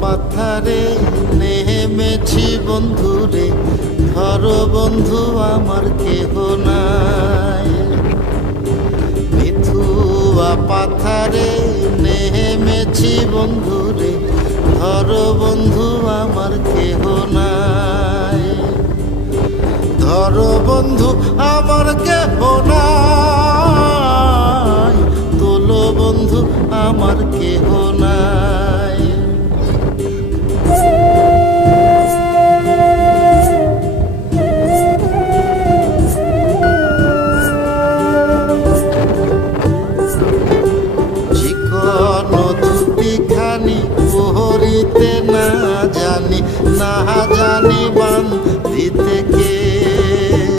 পাথারে নেমেছি বন্ধুরে, ধরো বন্ধু আমার কেহ নাই। মিথুয়া পাথারে নেমেছি বন্ধুরে, ধরো বন্ধু আমার কেহ নাই। ধরো বন্ধু আমার কেহ নাই, তোলো বন্ধু আমার কেহ নাই।